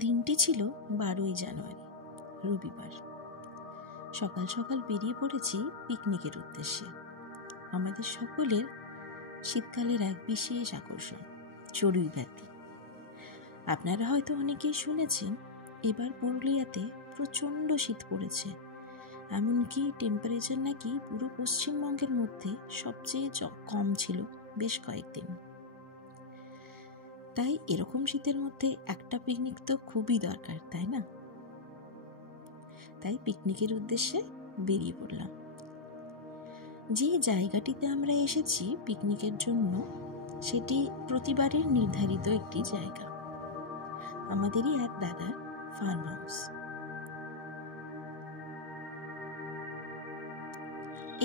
দিনটি ছিল 12ই জানুয়ারি, রবিবার। সকাল সকাল বেরিয়ে পড়েছি পিকনিকের উদ্দেশ্যে। আমাদের সকলের শীতকালের এক বিশেষ আকর্ষণ চড়ুইভাতি। আপনারা হয়তো অনেকেই শুনেছেন এবার পুরুলিয়াতে প্রচণ্ড শীত পড়েছে, এমনকি টেম্পারেচার নাকি পুরো পশ্চিমবঙ্গের মধ্যে সবচেয়ে কম ছিল বেশ কয়েকদিন। তাই এরকম শীতের মধ্যে একটা পিকনিক তো খুবই দরকার, তাই না? তাই পিকনিকের উদ্দেশ্যে বেরিয়ে পড়লাম। যে জায়গাটিতে আমরা এসেছি পিকনিকের জন্য সেটি প্রতিবারের নির্ধারিত একটি জায়গা, আমাদেরই এক দাদার ফার্ম হাউস।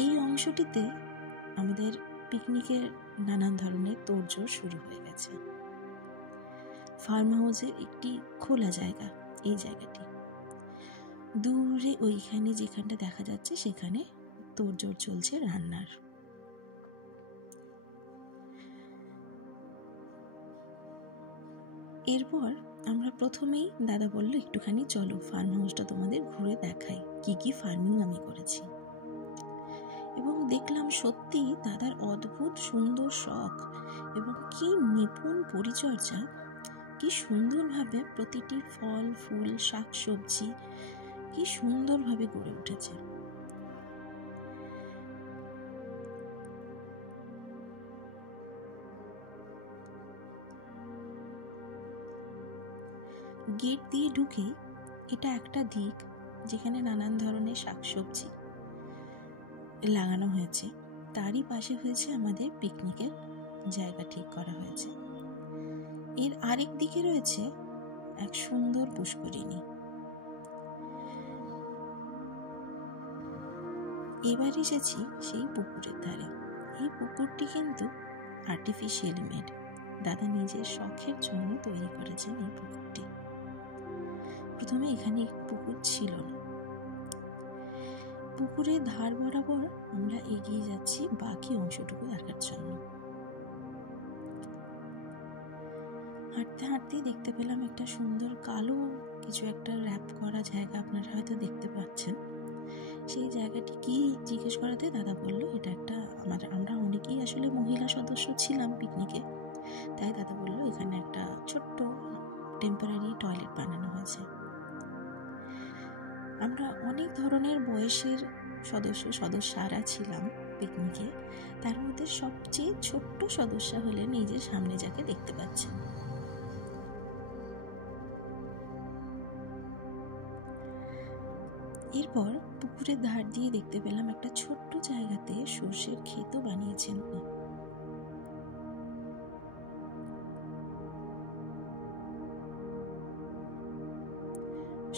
এই অংশটিতে আমাদের পিকনিকের নানান ধরনের তোড়জোড় শুরু হয়ে গেছে। ফার্ম হাউসের একটি খোলা জায়গা এই জায়গাটি। দূরে ওইখানে যেখানটা দেখা যাচ্ছে সেখানে তোড়জোড় চলছে রান্নার। এরপর আমরা প্রথমেই দাদা বলল, একটুখানি চলো ফার্ম হাউসটা তোমাদের ঘুরে দেখাই, কি কি ফার্মিং আমি করেছি। এবং দেখলাম সত্যি দাদার অদ্ভুত সুন্দর শখ এবং কি নিপুণ পরিচর্যা, কি সুন্দরভাবে প্রতিটি ফল ফুল শাক সবজি কি সুন্দরভাবে গড়ে উঠেছে। গেট দিয়ে ঢুকে এটা একটা দিক যেখানে নানান ধরনের শাকসবজি লাগানো হয়েছে, তারই পাশে হয়েছে আমাদের পিকনিকের জায়গা ঠিক করা হয়েছে। এর আরেক দিকে রয়েছে এক সুন্দর পুষ্করিণী। এবার এসেছি সেই পুকুরের ধারে। এই পুকুরটি কিন্তু আর্টিফিশিয়ালি মেড, দাদা নিজের শখের জন্য তৈরি করেছেন এই পুকুরটি। প্রথমে এখানে পুকুর ছিল না। পুকুরের ধার বরাবর আমরা এগিয়ে যাচ্ছি বাকি অংশটুকু দেখার জন্য। হাঁটতে হাঁটতে দেখতে পেলাম একটা সুন্দর কালো কিছু একটা র্যাপ করা জায়গা, আপনারা হয়তো দেখতে পাচ্ছেন। সেই জায়গাটি কি জিজ্ঞেস করাতে দাদা বলল এটা একটা আমরা অনেকেই আসলে মহিলা সদস্য ছিলাম পিকনিকে, তাই দাদা বলল এখানে একটা ছোট্ট টেম্পোরারি টয়লেট বানানো হয়েছে। আমরা অনেক ধরনের বয়সের সদস্যরা ছিলাম পিকনিকে, তার মধ্যে সবচেয়ে ছোট্ট সদস্য হলেন এই যে সামনে যাকে দেখতে পাচ্ছেন। এরপর পুকুরের ধার দিয়ে দেখতে পেলাম একটা ছোট্ট জায়গাতে সর্ষের ক্ষেতও বানিয়েছেন।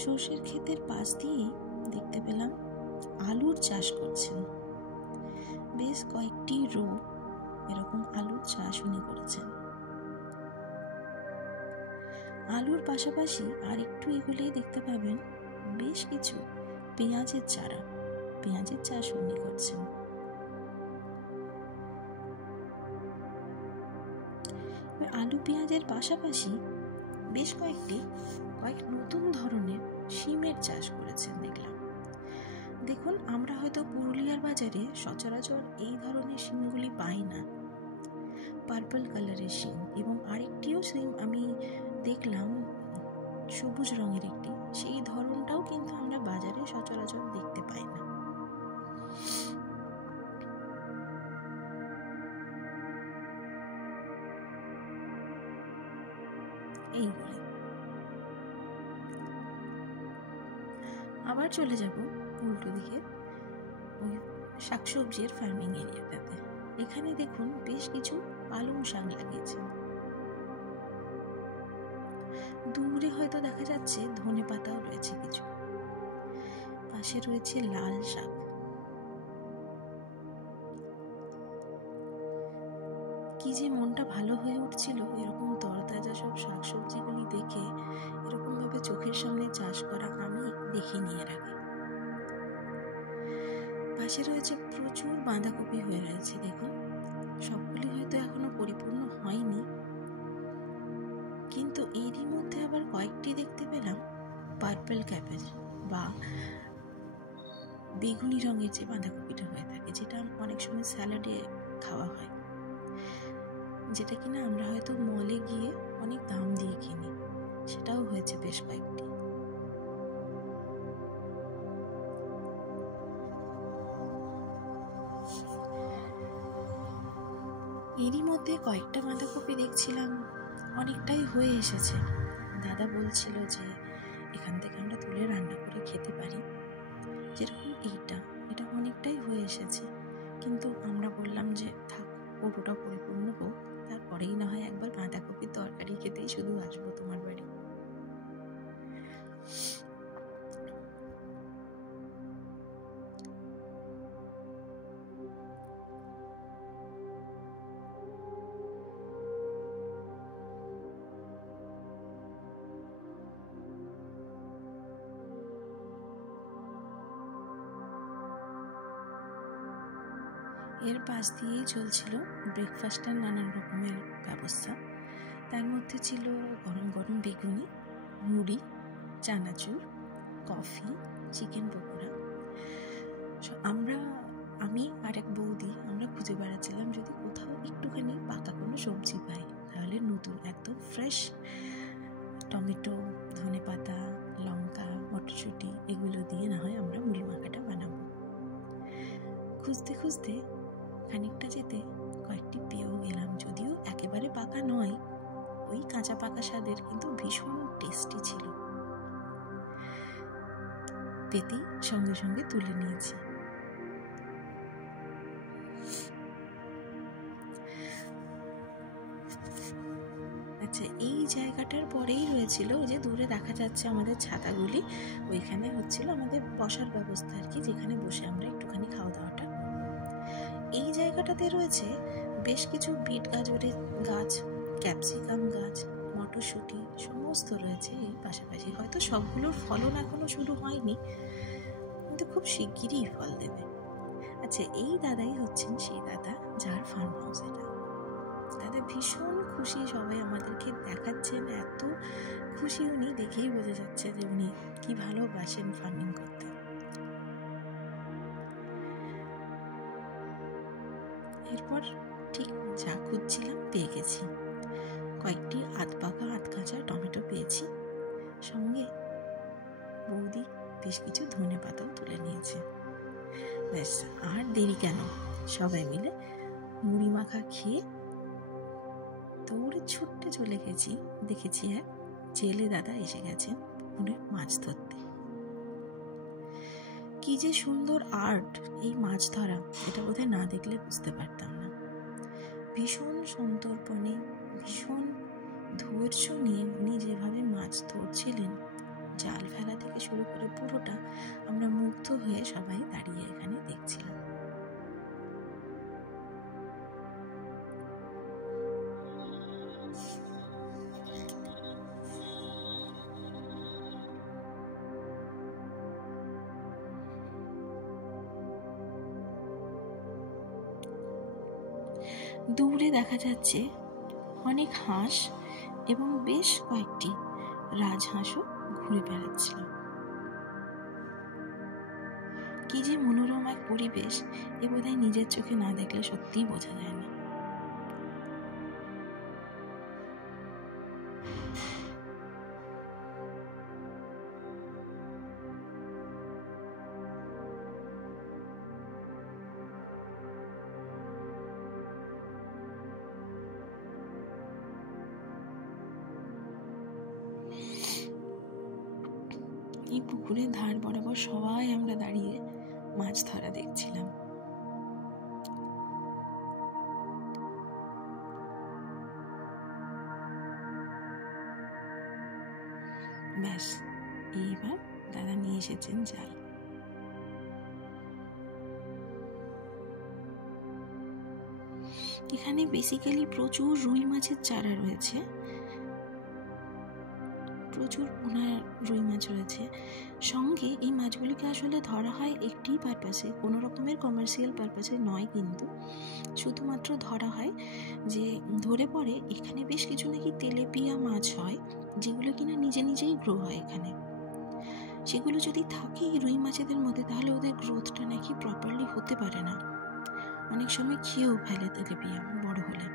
সর্ষের ক্ষেতের পাশ দিয়ে দেখতে পেলাম আলুর চাষ করছেন। বেশ কয়েকটি রো এরকম আলুর চাষ উনি করেছেন। আলুর পাশাপাশি আর একটু এগুলেই দেখতে পাবেন বেশ কিছু পেঁয়াজের চারা, পেঁয়াজের চাষ উনি করছেন। আলু পেঁয়াজের পাশাপাশি বেশ কয়েক নতুন ধরনের শিমের চাষ করেছেন দেখলাম। দেখুন, আমরা হয়তো পুরুলিয়ার বাজারে সচরাচর এই ধরনের শিমগুলি পাই না, পার্পল কালারের শিম, এবং আরেকটিও শিম আমি দেখলাম সবুজ রঙের একটি, সেই ধরনটাও কিন্তু আমরা বাজারে সচরাচর দেখতে পাই না। এইগুলি আবার চলে যাব উল্টো দিকে ওই শাকসবজির ফার্মিং এরিয়াটাতে। এখানে দেখুন বেশ কিছু পালং শাক লাগিয়েছে। দূরে হয়তো দেখা যাচ্ছে ধনে পাতাও রয়েছে কিছু, পাশে রয়েছে লাল শাক। কি যে মনটা ভালো হয়ে উঠছিল এরকম তরতাজা সব শাকসবজিগুলি দেখে। এরকম ভাবে চোখের সামনে চাষ করা আমি দেখিনি এর আগে। পাশে রয়েছে প্রচুর বাঁধাকপি হয়ে রয়েছে, দেখুন সবগুলি হয়তো এখনো পরিপূর্ণ হয়নি, কিন্তু এরই মধ্যে আবার কয়েকটি দেখতে পেলাম পার্পল ক্যাবেজ বা বেগুনি রঙের যে বাঁধাকপিটা হয়ে থাকে, যেটা অনেক সময় স্যালাডে খাওয়া হয়, যেটা কিনা আমরা হয়তো মলে গিয়ে অনেক দাম দিয়ে কিনি, সেটাও হয়েছে বেশ কয়েকটি। এরই মধ্যে কয়েকটা বাঁধাকপি দেখছিলাম অনেকটাই হয়ে এসেছে। দাদা বলছিল যে এখান থেকে আমরা তুলে রান্না করে খেতে পারি, যেরকম এটা অনেকটাই হয়ে এসেছে। কিন্তু আমরা বললাম যে থাক, পুরোটা পরিপূর্ণ হোক, তারপরেই না হয় একবার বাঁধাকপির তরকারি খেতেই শুধু আসবো তোমার বাড়ি। এর পাশ দিয়েই চলছিল ব্রেকফাস্টের নানান রকমের ব্যবস্থা। তার মধ্যে ছিল গরম গরম বেগুনি, মুড়ি, চানাচুর, কফি, চিকেন পকোড়া। আমি আর এক বৌদি আমরা খুঁজে বেড়াচ্ছিলাম যদি কোথাও একটুখানি পাকা কোনো সবজি পাই, তাহলে নতুন একদম ফ্রেশ টমেটো, ধনেপাতা, লঙ্কা, মটরশুঁটি এগুলো দিয়ে না হয় আমরা মুড়ি মাখাটা বানাবো। খুঁজতে খুঁজতে খানিকটা যেতে কয়েকটি পেয়েও গেলাম, যদিও একেবারে পাকা নয়, ওই কাঁচা পাকা স্বাদের, কিন্তু ভীষণ টেস্টি ছিল। পেতেই সঙ্গে সঙ্গে তুলে নিয়েছি। আচ্ছা, এই জায়গাটার পরেই রয়েছিল যে দূরে দেখা যাচ্ছে আমাদের ছাতাগুলি, ওইখানে হচ্ছিল আমাদের বসার ব্যবস্থা আর কি, যেখানে বসে আমরা একটুখানি খাওয়া দাওয়াটা। এই জায়গাটাতে রয়েছে বেশ কিছু বিট গাজরের গাছ, ক্যাপসিকাম গাছ, মটরশুঁটি সমস্ত রয়েছে এই পাশাপাশি। হয়তো সবগুলোর ফলন এখনো শুরু হয়নি, কিন্তু খুব শিগগিরই ফল দেবে। আচ্ছা, এই দাদাই হচ্ছেন সেই দাদা যার ফার্ম হাউস এটা। দাদা ভীষণ খুশি, সবাই আমাদেরকে দেখাচ্ছেন, এত খুশি উনি, দেখেই বোঝা যাচ্ছে যে উনি কি ভালোবাসেন ফার্মিং করতে। এরপর ঠিক যা খুঁজছিলাম পেয়ে গেছি, কয়েকটি আধ পাকা আধ কাঁচা টমেটো পেয়েছি, সঙ্গে বৌদি বেশ কিছু ধনেপাতাও তুলে নিয়েছে। ব্যাস, আর দেরি কেন, সবাই মিলে মুড়ি মাখা খেয়ে দৌড়ে ছুটতে চলে গেছি। দেখেছি এক জেলে দাদা এসে গেছেন পুকুরে মাছ ধরতে। কি যে সুন্দর আর্ট এই মাছ ধরা, এটা বোধহয় না দেখলে বুঝতে পারতাম না। ভীষণ সন্তর্পণে, ভীষণ ধৈর্য নিয়ে উনি যেভাবে মাছ ধরছিলেন, জাল ফেলা থেকে শুরু করে পুরোটা, আমরা মুগ্ধ হয়ে সবাই দাঁড়িয়ে এখানে দেখছিলাম। দূরে দেখা যাচ্ছে অনেক হাঁস এবং বেশ কয়েকটি রাজহাঁসও ঘুরে বেড়াচ্ছিল। কি যে মনোরম এক পরিবেশ, এ বোধহয় নিজের চোখে না দেখলে সত্যিই বোঝা যায় না। এই পুকুরের ধার বরাবর সবাই আমরা দাঁড়িয়ে মাছ ধরা দেখছিলাম। ব্যাস, এইবার দাদা নিয়ে এসেছেন জাল। এখানে বেসিক্যালি প্রচুর রুই মাছের চারা রয়েছে, প্রচুর পোনা রুই মাছ রয়েছে। সঙ্গে এই মাছগুলিকে আসলে ধরা হয় একটি পারপাসে, কোনো রকমের কমার্শিয়াল পারপাসে নয়, কিন্তু শুধুমাত্র ধরা হয় যে ধরে পড়ে এখানে বেশ কিছু নাকি তেলেপিয়া মাছ হয়, যেগুলো কিনা নিজে নিজেই গ্রো হয় এখানে। সেগুলো যদি থাকে রুই মাছেদের মধ্যে, তাহলে ওদের গ্রোথটা নাকি প্রপারলি হতে পারে না, অনেক সময় খেয়েও ফেলে তেলেপিয়া বড় হলে।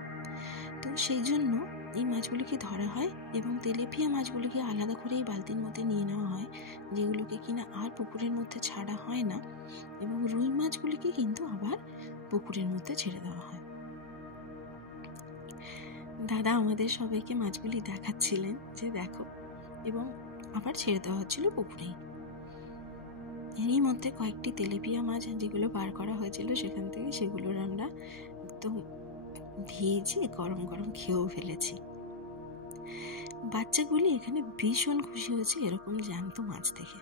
তো সেই জন্য এই মাছগুলিকে ধরা হয় এবং তেলেপিয়া মাছগুলিকে আলাদা করে এই বালতির মধ্যে নিয়ে নেওয়া হয়, যেগুলোকে কিনা আর পুকুরের মধ্যে ছাড়া হয় না, এবং রুই মাছগুলিকে কিন্তু আবার পুকুরের মধ্যে ছেড়ে দেওয়া হয়। দাদা আমাদের সবাইকে মাছগুলি দেখাচ্ছিলেন যে দেখো, এবং আবার ছেড়ে দেওয়া হচ্ছিল পুকুরেই। এরই মধ্যে কয়েকটি তেলেপিয়া মাছ যেগুলো বার করা হয়েছিল সেখান থেকে, সেগুলোর আমরা একদম ভেজে গরম গরম খেয়েও ফেলেছি। বাচ্চাগুলি এখানে ভীষণ খুশি হয়েছে এরকম জ্যান্ত মাছ দেখে।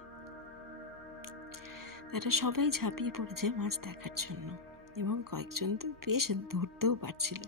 তারা সবাই ঝাঁপিয়ে পড়েছে মাছ দেখার জন্য, এবং কয়েকজন তো বেশ ধরতেও পারছিল।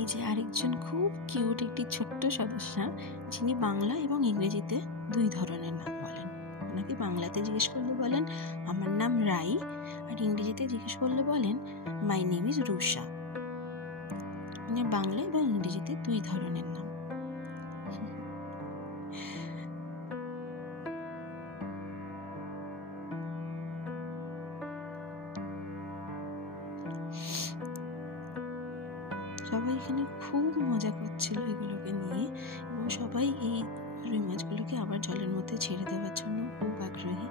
এই যে আরেকজন খুব কিউট একটি ছোট্ট সদস্যা, যিনি বাংলা এবং ইংরেজিতে দুই ধরনের নাম বলেন। ওনাকে বাংলাতে জিজ্ঞেস করলে বলেন আমার নাম রাই, আর ইংরেজিতে জিজ্ঞেস করলে বলেন মাই নেম ইজ রুষা। মানে বাংলা এবং ইংরেজিতে দুই ধরনের নাম। সবাই এখানে খুব মজা করছিল এগুলোকে নিয়ে, এবং সবাই এই রুই মাছগুলোকে আবার জলের মধ্যে ছেড়ে দেওয়ার জন্য খুব আগ্রহী।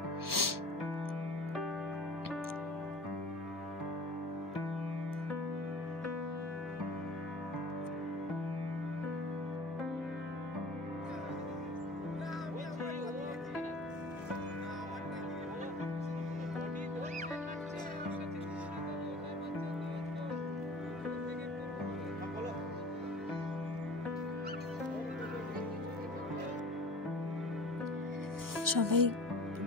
সবাই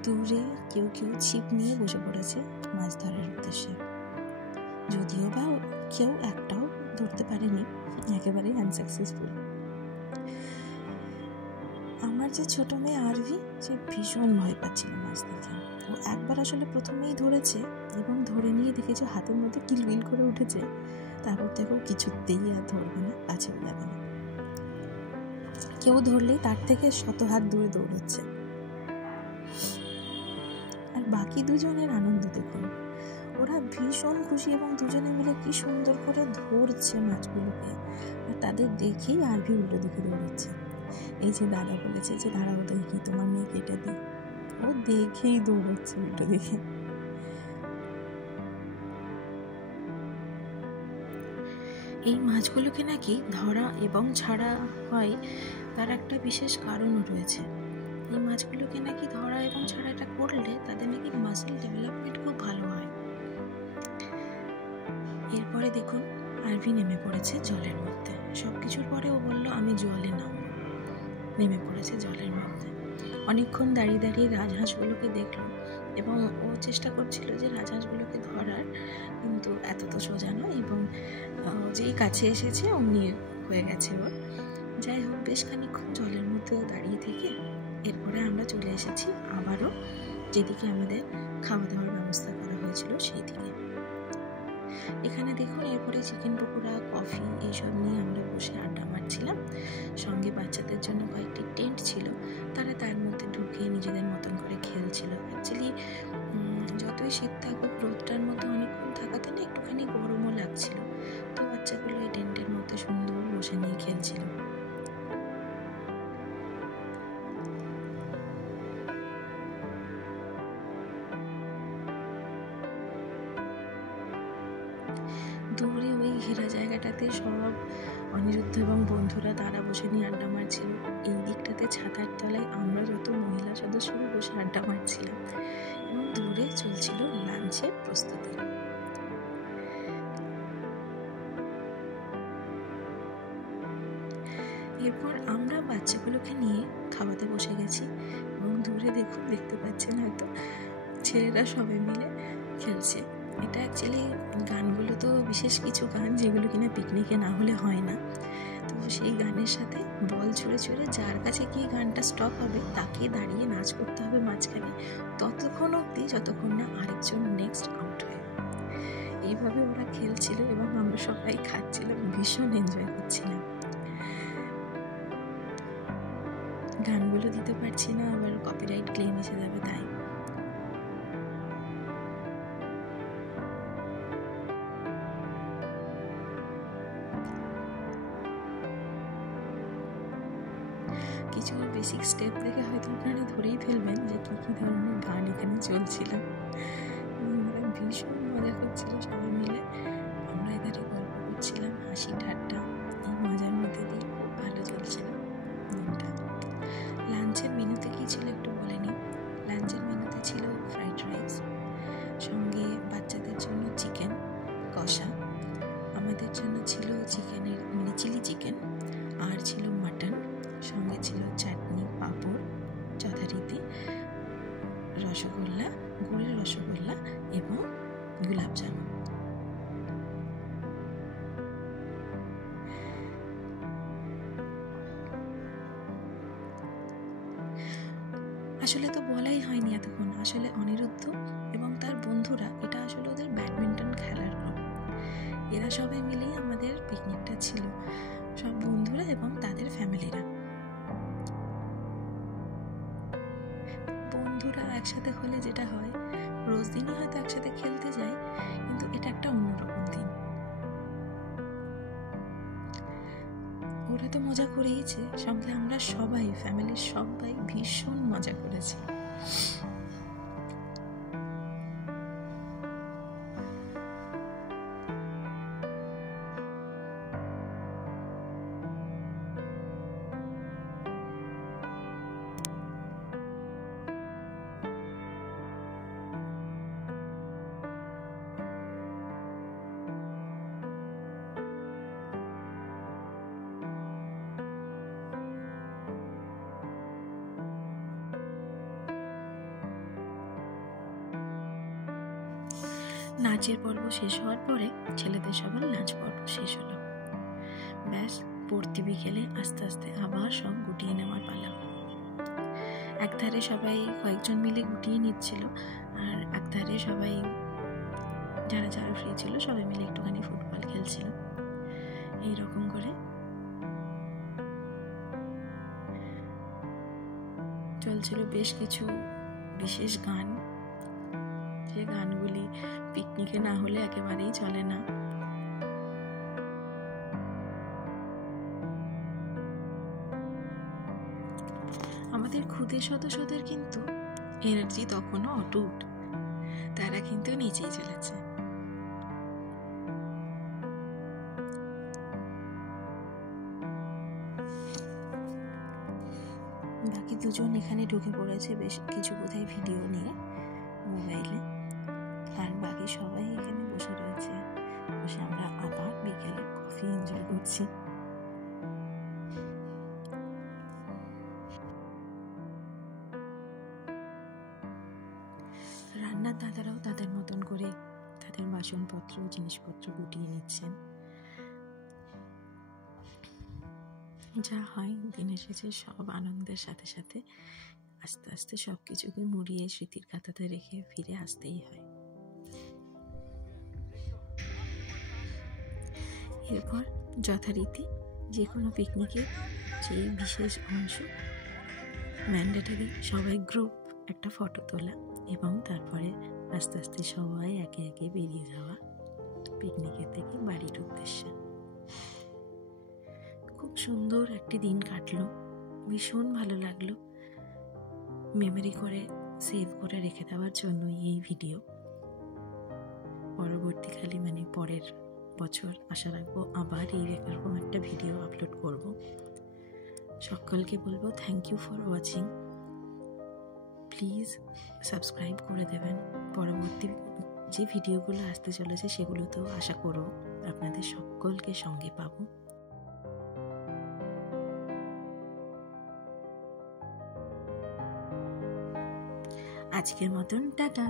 দূরে কেউ কেউ ছিপ নিয়ে বসে পড়েছে মাছ ধরার উদ্দেশ্যে, যদিও বা কেউ একটাও ধরতে পারেনি, একেবারেই আনসাকসেসফুল। আমার যে ছোট মেয়ে আরভি, সে ভীষণ ভয় পাচ্ছিল মাছ দেখে। ও একবার আসলে প্রথমেই ধরেছে, এবং ধরে নিয়ে দেখেছে হাতের মধ্যে কিলবিল করে উঠেছে। তারপর দেখো কিছুতেই আর ধরবে না, কাছেও যাবে না। কেউ ধরলেই তার থেকে 100 হাত দূরে দৌড়চ্ছে। আর বাকি দুজনের আনন্দ দেখুন, ওরা ভীষণ খুশি এবং দুজনে মিলে কি সুন্দর করে ধরছে মাছগুলোকে। আর তাদের দেখেই আরভি উল্টো দিকে দৌড়চ্ছে। এই যে দাদা বলেছে যে দাঁড়াও দেখি তোমার মেয়ে কেটে দিই, ও দেখেই দৌড়চ্ছে উল্টো দিকে। এই মাছগুলোকে নাকি ধরা এবং ছাড়া হয়, তার একটা বিশেষ কারণও রয়েছে। এই মাছগুলোকে নাকি ধরা এবং ছাড়াটা করলে তাদের নাকি মাসেল ডেভেলপমেন্ট খুব ভালো হয়। এরপরে দেখুন আরভি নেমে পড়েছে জলের মধ্যে। সবকিছুর পরে ও বলল আমি জলে নামবো। নেমে পড়েছে জলের মধ্যে। অনেকক্ষণ দাঁড়িয়ে দাঁড়িয়ে রাজহাঁসগুলোকে দেখলো, এবং ও চেষ্টা করছিল যে রাজহাঁসগুলোকে ধরার, কিন্তু এত তো সোজা নয়, এবং যেই কাছে এসেছে অমনি হয়ে গেছে ওর। যাই হোক, বেশ খানিকক্ষণ জলের মধ্যেও দাঁড়িয়ে থেকে এরপরে আমরা চলে এসেছি আবারও যেদিকে আমাদের খাওয়া দাওয়ার ব্যবস্থা করা হয়েছিল সেই দিকে। এখানে দেখুন এরপরে চিকেন পকোড়া, কফি এইসব নিয়ে আমরা বসে আড্ডা মারছিলাম। সঙ্গে বাচ্চাদের জন্য কয়েকটি টেন্ট ছিল, তারা তার মধ্যে ঢুকে নিজেদের মতন করে খেলছিল। অ্যাকচুয়ালি যতই শীত থাকুক, রোদটার মধ্যে অনেকক্ষণ থাকাতে না একটুখানি গরমও লাগছিল। তো বাচ্চাগুলো এই টেন্টের মধ্যে সুন্দর বসে নিয়ে খেলছিল। দূরে ওই ঘেরা জায়গাটাতে সব অনিরুদ্ধ এবং বন্ধুরা তারা বসে নিয়ে আড্ডা মারছিল। এই দিকটাতে ছাতার তলায় আমরা যত মহিলা সদস্যরা বসে আড্ডা মারছিলাম, এবং দূরে চলছিল লাঞ্চের প্রস্তুতি। বাচ্চাগুলোকে নিয়ে খাওয়াতে বসে গেছি এবং দূরে দেখতে পাচ্ছেন হয়তো ছেলেরা সবাই মিলে খেলছে। এটা অ্যাকচুয়ালি গানগুলো তো বিশেষ কিছু গান যেগুলো কিনা পিকনিকে না হলে হয় না। তো সেই গানের সাথে বল ছুঁড়ে ছুঁড়ে যার কাছে গিয়ে গানটা স্টপ হবে তাকে দাঁড়িয়ে নাচ করতে হবে মাঝখানে, ততক্ষণ অবধি যতক্ষণ না আরেকজন নেক্সট আউট হয়। এইভাবে ওরা খেলছিল এবং আমরা সবাই খাচ্ছিলাম, ভীষণ এনজয় করছিলাম। গানগুলো দিতে পারছি না, আবার কপিরাইট ক্লেম এসে যাবে, তাই কিছু বেসিক স্টেপ দেখে হয়তো আপনারা ধরেই ফেলবেন যে কী কী ধরনের গান এখানে চলছিল। আমরা ভীষণ মজা করছিল সবাই মিলে, আমরা এধারে গল্প করছিলাম, হাসি ঠাট্টা, এই মজার মধ্যে দিয়ে খুব ভালো চলছিল দিনটা। লাঞ্চের মেনুতে কী ছিল একটু বলে নিই। লাঞ্চের মেনুতে ছিল ফ্রাইড রাইস, সঙ্গে বাচ্চাদের জন্য চিকেন কষা, আমাদের জন্য ছিল চিকেনের চিলি চিকেন, আর ছিল মাটন, সঙ্গে ছিল চাটনি, পাঁপড়, যথারীতি রসগোল্লা, গুড়ের রসগোল্লা এবং গোলাপ জামুন। আসলে তো বলাই হয়নি এতক্ষণ, আসলে অনিরুদ্ধ এবং তার বন্ধুরা, এটা আসলে ওদের ব্যাডমিন্টন খেলার গ্রুপ। এরা সবাই মিলেই আমাদের পিকনিকটা ছিল, সব বন্ধুরা এবং তাদের ফ্যামিলিরা। বন্ধুরা একসাথে হলে যেটা হয়, রোজ দিনই হয়তো একসাথে খেলতে যাই, কিন্তু এটা একটা অন্যরকম দিন। ওরা তো মজা করেইছে, সঙ্গে আমরা সবাই, ফ্যামিলির সবাই ভীষণ মজা করেছি। নাচের পর্ব শেষ হওয়ার পরে ছেলেদের সবার নাচ পর্ব শেষ হলো। ব্যাস, পড়তি বিকেলে আস্তে আস্তে আবার সব গুটিয়ে নেওয়ার পালা। একধারে সবাই কয়েকজন মিলে গুটিয়ে নিচ্ছিল, আর একধারে সবাই যারা যারা ফ্রি ছিল সবাই মিলে একটুখানি ফুটবল খেলছিল। এইরকম করে চলছিল বেশ কিছু বিশেষ গান, যে গানগুলি পিকনিকে না হলে একেবারেই চলে না। আমাদের খুদে সদস্যদের কিন্তু এনার্জি তখনও অটুট, তারা কিন্তু নিচেই চলেছে। বাকি দুজন এখানে ঢুকে পড়েছে বেশ কিছু বোধহয় ভিডিও নিয়ে মোবাইলে, আর বাকি সবাই এখানে বসে রয়েছে। বসে আমরা আবার বিকেলে কফি এনজয় করছি। রান্নার দাদারাও তাদের মতন করে তাদের বাসনপত্র জিনিসপত্র গুটিয়ে নিচ্ছেন। যা হয় দিনের শেষে সব আনন্দের সাথে সাথে আস্তে আস্তে সব কিছুকে মুড়িয়ে স্মৃতির খাতাতে রেখে ফিরে আসতেই হয়। এরপর যথারীতি যে কোনো পিকনিকের যেই বিশেষ অংশ, ম্যান্ডেটরি সবাই গ্রুপ একটা ফটো তোলা এবং তারপরে আস্তে আস্তে সবাই একে একে বেরিয়ে যাওয়া পিকনিকের থেকে বাড়ির উদ্দেশ্যে। খুব সুন্দর একটি দিন কাটলো, ভীষণ ভালো লাগলো। মেমোরি করে সেভ করে রেখে দেওয়ার জন্য এই ভিডিও। পরবর্তীকালে মানে পরের বছর আশা রাখবো আবার এইরকম একটা ভিডিও আপলোড করব। সকলকে বলবো thank you for watching. Please subscribe করে দেবেন। পরবর্তী যে ভিডিওগুলো আসতে চলেছে সেগুলোতেও আশা করব আপনাদের সকলকে সঙ্গে পাবো। আজকের মতন টাটা।